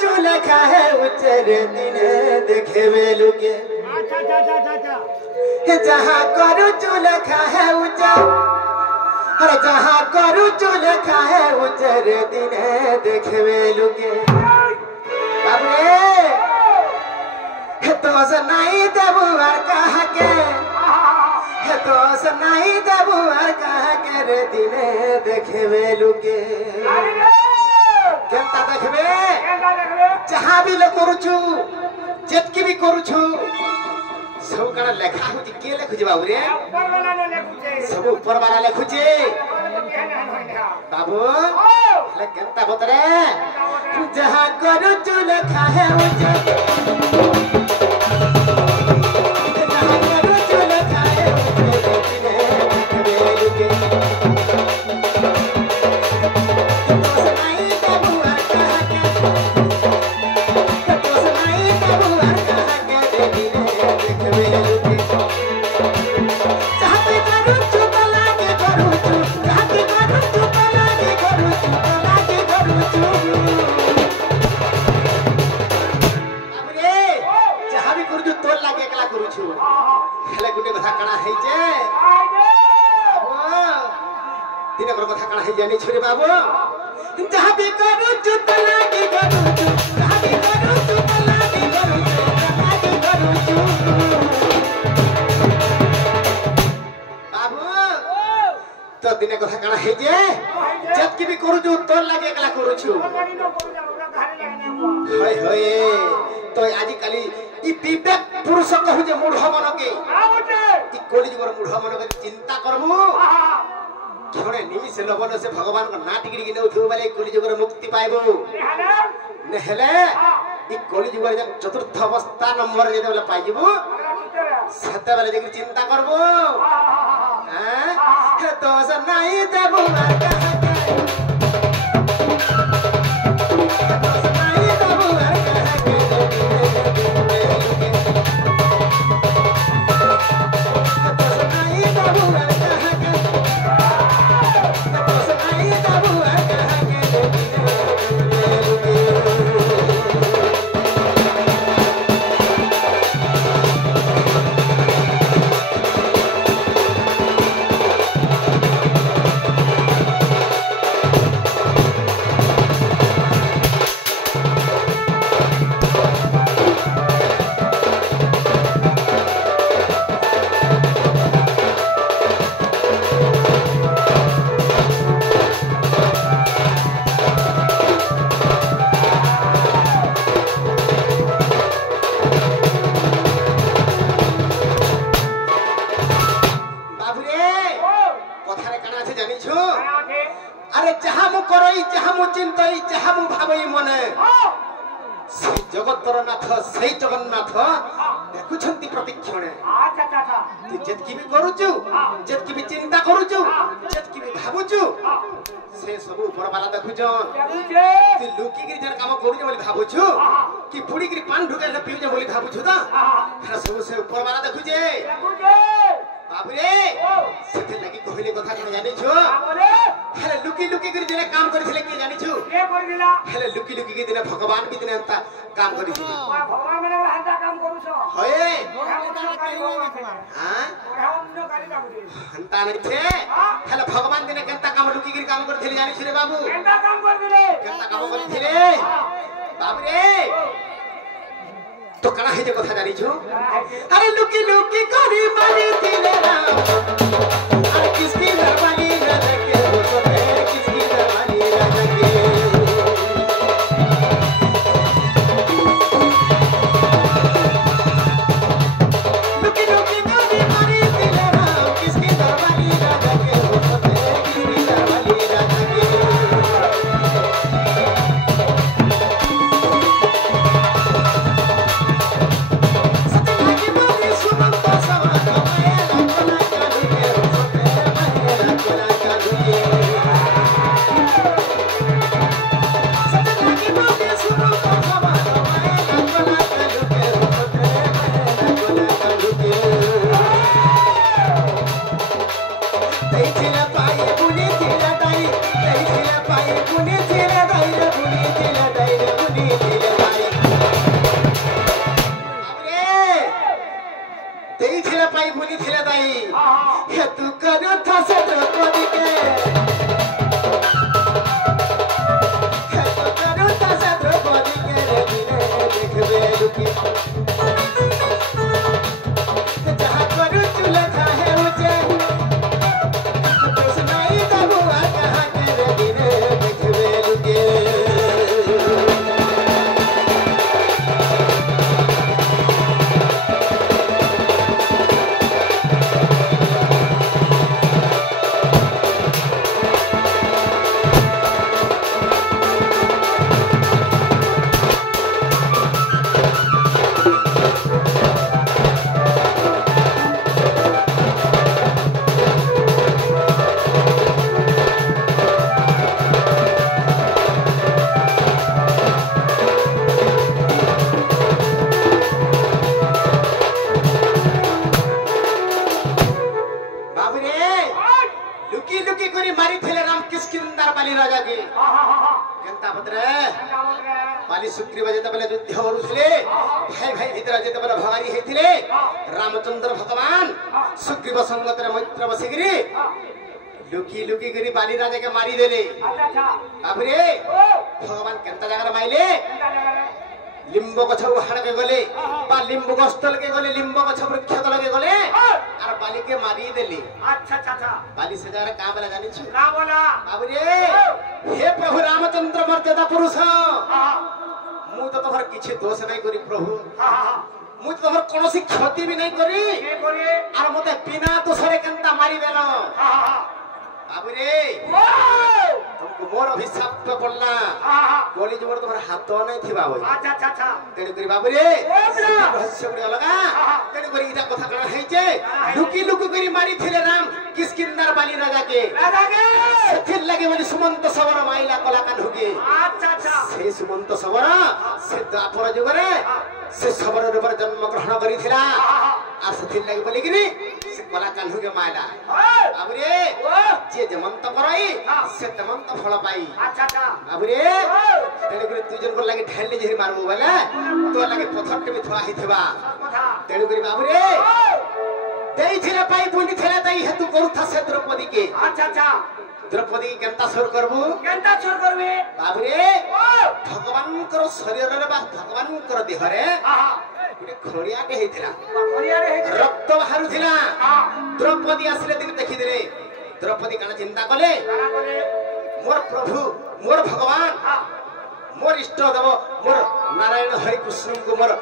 चूल्हा खाए उचर दिन देखे बेलुके जहाँ करू चूल्हा खाए उचर अरे जहाँ करू चूल्हा खाए उचर दिन देखे बेलुके बाबरे तो नहीं देबू और कहा के तो नहीं देबू और कहा के रे दिने देखे बेलुके केनता देखबे जहाँ भी लो करूछु जेतकी भी करूछु सब कणा लेखा होती के लेखुजे बाबू रे सब ऊपर वाला लेखुजे बाबू ले केनता बतरे जहाँ करूछु लेखा है उजे जहाँ करूछु लेखा है उजे जानी छोरे बाबू जहाँ भी करू चुप लागी करू चुप जहाँ भी करू चुप लागी करू चुप जहाँ भी करू चुप बाबू तो दिने कथा काना है जे जब की भी करू जो तोर लागे एकला करू छु होय होय तो आजि काली ई विवेक पुरुष कहू जे मूढ़ मन के ई कोली जबर मूढ़ मन के चिंता करमु छोड़े निमिष लबन से भगवान को ना टिकड़ी के उठो वाले कोली जुगर मुक्ति पाइबो नेहले ई कोली जुगर जन चतुर्थ अवस्था नंबर जे वाला पाइबो सत्य वाले देखि चिंता करबो हैं तो से नहीं देबो जगतर नाथ से जगन्नाथ देखुछंती प्रतिक्षण तू जेतकी भी करूचु जेतकी भी चिंता करूचु जेतकी भी भाबुचु से सब ऊपर वाला देखुछन तू लुकी गिर जन काम करूछ बोली भाबुचु कि पुड़ी गिर पान ढुके न पिउजे बोली भाबुचु त हरा सब से ऊपर वाला देखुजे बाबू रे सेते लगी कहले कथा के जानि छु हेले लुकी लुकी गिर जने काम करथिले के जानि छु के करदिला हेले लुकी लुकी गिर दिने भगवान भी दिने अंता काम करिछि भगवान माने हंता काम करूछ होए हां हंता नै छे हेले भगवान दिने केनता काम लुकी गिर काम करथिले जानि छु रे बाबू केनता काम करथिले बाबू रे तो कना है जे कथा जानि छु अरे लुकी लुकी करी मारी दिले राम अरे किसकी दरबानी राजा के हो तो है किसकी दरबानी राजा के लुकी लुकी करी मारी दिले राम किसकी दरबानी राजा के हो तो है किसकी दरबानी राजा के सुमंत सवा कमला कला बाली राजा के केनता पत्रे बाली सुग्रीव जेते बेले युद्ध करूथिले भाई भाई भीतर जेते बेले भगारी हेथिले रामचंद्र भगवान सुग्रीव संगतरे मैत्र बसिगिरी लुकी लुकी करी बाली राजा के मारी देले बाबरे भगवान केनता जगह माइले लिंब गछ उहाड़ के गले बा लिंब गस्तल के गले लिंब गछ वृक्ष तल के गले आर बाली के मारी देली अच्छा अच्छा बाली से जरा का बोला जानि छु का बोला बाबरे हे प्रभु रामचंद्र मर्यादा पुरुष मु तो तोहर किछि दोष नै करी प्रभु मु तो तोहर कोनोसी क्षति भी नै करी आर मते बिना दोषरे केनता मारी देलो बाबरे तुमको मोर अभिशाप पे पड़ना गोली जोड़ तुम्हारे हाथ नहीं थिबा होई अच्छा अच्छा अच्छा तेरे करी बाबरे रहस्य गुडी अलगा तेरे करी इटा कथा कण है जे लुकी लुकी करी मारी थिले राम किसकिंदर बाली राजा के सेथिर लागे बोली सुमंत सवर माइला कला कान हुगे अच्छा अच्छा से सुमंत सवर से द्वापर जुगरे से सवर रूपर जन्म ग्रहण करी थिला आ सेथिर लागे बोली गिरी से कला कान हुगे माइला बाबरे जे जमंत करई से तमंत फल पाई अच्छा अच्छा बाबरे तेरे करी तू जन को लागे ढेले जेही मारबो बले तो लागे पथर के भी थवा हिथबा तेरे करी बाबरे देई थिले पाई पुनी थिले तई हेतु करूथा से द्रौपदी के अच्छा अच्छा द्रौपदी केनता सुर करबू केनता सुर करबे बाबरे भगवान कर शरीर रे बा भगवान कर देह रे गुटे खड़िया के हेतिला खड़िया रे हेतिला रक्त बाहरु थिला द्रौपदी आसले दिन देखि दिले द्रौपदी काना चिंता कले मोर प्रभु मोर भगवान मोर इष्ट देव मोर नारायण हरि कृष्ण को मोर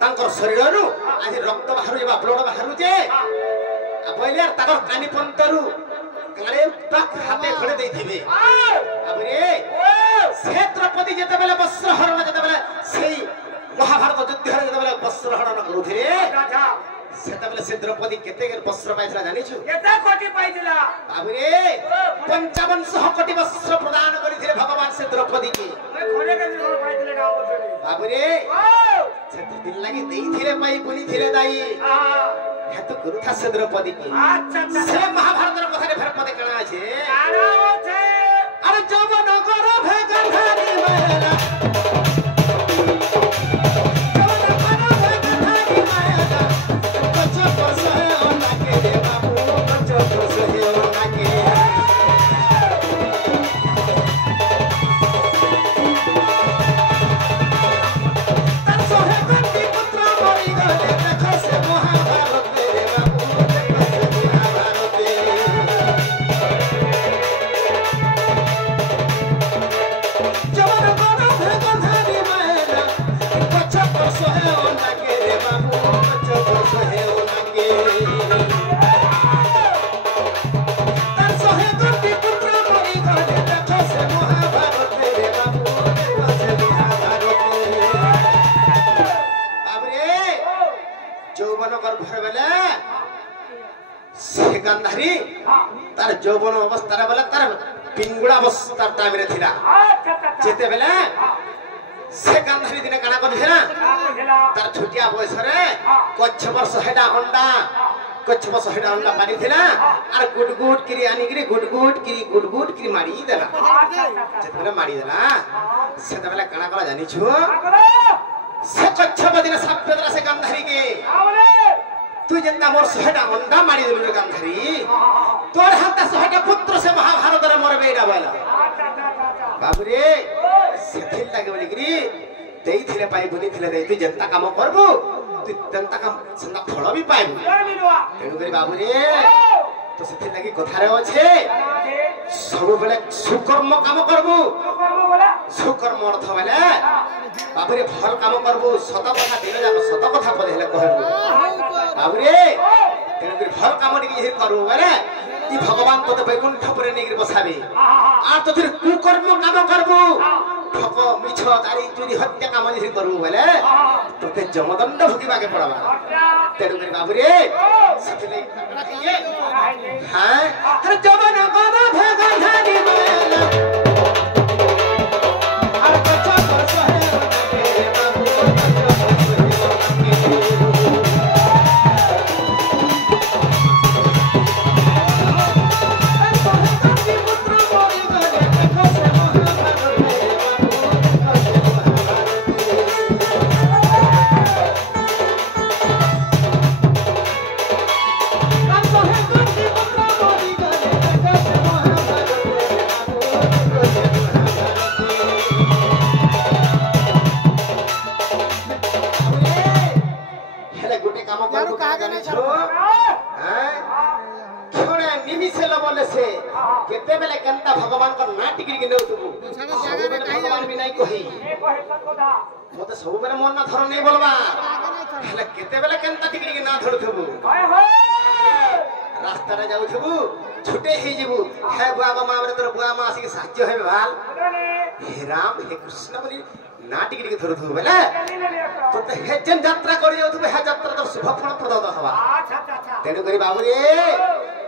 तांकर शरीर रु आज रक्त बाहरु जेबा ब्लड बाहरु जे आ पहिले ताकर कानी पंतरु काले पाक हाथे खड़े देथिबे अबरे से द्रौपदी जेते बेले वस्त्र हरण जेते बेले सेई महाभारत युद्ध रे जेते बेले वस्त्र हरण करूथिले सेते बेले से द्रौपदी केते वस्त्र पाइथिला जानि छु केते कोटी पाइथिला बाबरे 5500 कोटी वस्त्र प्रदान करिथिले भगवान से द्रौपदी के खोले के जोर पाइथिले गाव बसरे बाबरे सेते दिन लागि देइथिले पाइ पुनी थिले दाई हेतु गुरुथा से द्रौपदी की अच्छा अच्छा से महाभारत रे कथा रे फेर पदे कणा छे काणा छे अरे जवन कर भेगधारी मायला तार जौवन अवस्था रे बेला तार पिंगुड़ा अवस्था टाइम रे थिला जेते बेला से गांधारी दिने काना करथिला तार छोटिया बयस रे कच्छ वर्ष हेडा अंडा कच्छ वर्ष हेडा अंडा मारी थिला आर गुडगुड किरी आनी किरी गुडगुड किरी मारी देला जेते बेला मारी देला सेते बेला काना करा जानि छु से कच्छ बदिने सापेदरा से गांधारी के तू जेंता मोर सहेटा अंडा मारी देलु गांधारी तोर हाता सहेटा पुत्र से महाभारत रे मोर बेडा वाला बाबरे सेथिल लागे बोली गिरी देई थिले पाई बुनी थिले दे तू जेंता काम करबो तू तेंता काम संदा फल भी पाइबु तेनु करी बाबरे तो सेथिल लागी कथा रे अछि सब बेले सुकर्म काम करबो सुकर्म अर्थ बेले बाबरे भल काम करबो सत कथा दिन जाब सत कथा पदेले कहबो बाबरे तेनु करी भल काम टिके जे करबो बेले ई भगवान तोते बैकुंठ परे नेगिर बसाबे आ तो फिर कुकर्म काम करबो ठक मिछ तारी चोरी हत्या काम जे करबो बेले तोते जमदंड भुगिबा के पड़बा तेनु करी बाबरे सतले ये हां अरे जवन बाबा भगधानी मेला अरे कच्चा परसो है बाबू का ना टिकरी के नेउतबु भगवान भी नहीं कही मते सब बेले मन ना थर नहीं बोलबा हले केते बेले केनता टिकरी के ना धरथबु रास्ता रे जाउथबु छुटे ही जीबु हे बाबा मां रे तोर बुआ मां आसी साज्य हेबे भाल हे राम हे कृष्ण बोली ना टिकरी के धरथबु बेले तो हे जन यात्रा करि जाउथबु हे यात्रा तो शुभ फल प्रदान हवा अच्छा तेनु करी बाबू रे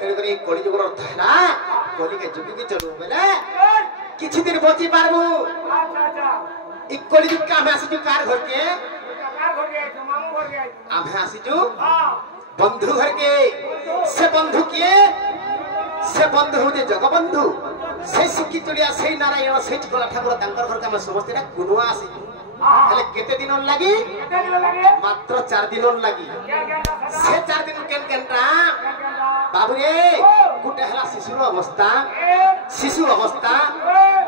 तेनु करी कोली जुगर अर्थ है ना कोली के जुगी के चलू बेले किछि दिन बची पारबु अच्छा इ कोली जुग का आसी जु कार घर के मामू घर के आमे आसी जु बंधु घर के से बंधु जे जगबंधु से सिक्की चुड़िया से नारायण से चिकला ठाकुर तांकर घर का समस्त रे कुनुआ आसी हेले केते दिन लागी मात्र 4 दिन लागी से 4 दिन केनटा बाबू रे गुटे हला शिशु अवस्था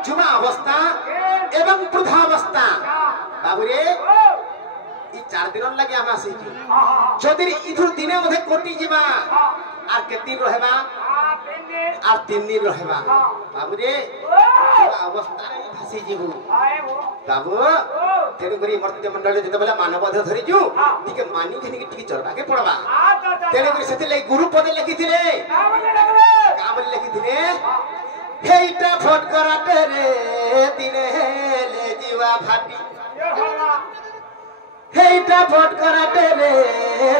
जुवा अवस्था एवं वृद्धा अवस्था बाबू रे ई 4 दिन लागी हम आसी जदि इथुर दिने मध्ये कोटी जीवा आर के दिन रहबा आर 3 दिन रहबा बाबू रे अवस्था रे फासी जीवु बाबू तेनु करी मर्त्य मंडल जते बेला मानव अध धरि जु टिके मानी खनि टिके चलबा के पड़बा तेनु करी सेते ले गुरु पद लिखिथिले काम लिखिथिले हेइटा फट कराटे रे दिने ले जीवा फाटी हेइटा फट कराटे रे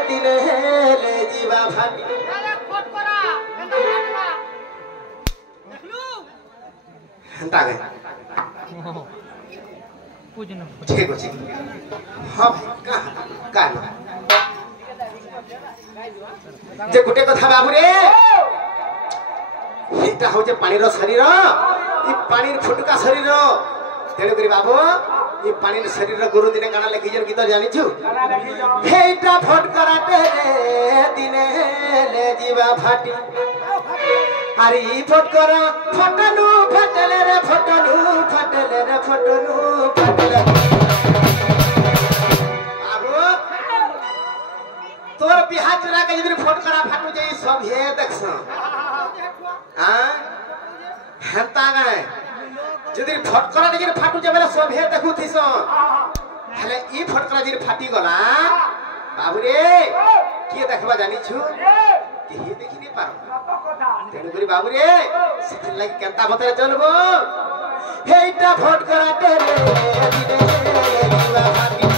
दिने ले जीवा फाटी अरे फट करा देखलु हंता गए पूजन ठीक अछि हां का जे गुटे कथा बाबू रे एटा हो जे पानी रो शरीर ई पानी फुटका शरीर तेनु करी बाबू ई पानी शरीर गुरु दिने काना लिखि जन गीत जानि छु हेटा फट कराटे रे दिने ले जीवा फाटी अरे ई फट करा फटनु फटले रे फटनु फटले रे फटनु फटले बाबू तोर बिहा चला के जदि फट करा फाटू जे सब हे देखस हां हेता गए जदि फटकरा जे फाटू जे बेला सब हे देखु थिस हले ई फटकरा जे फाटी गला बाबू रे के देखबा जानि छु के हे देखि नै पार तेनु करी बाबू रे सिथि लागि केनता बतरे चलबो हेटा फटकरा टे रे दिने जीवा फाटी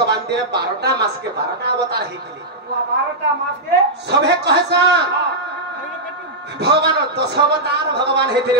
भगवान दे 12टा मास के 12टा अवतार हेतिले 12टा मास के सभे कहसा भगवान 10 अवतार भगवान हेतिले।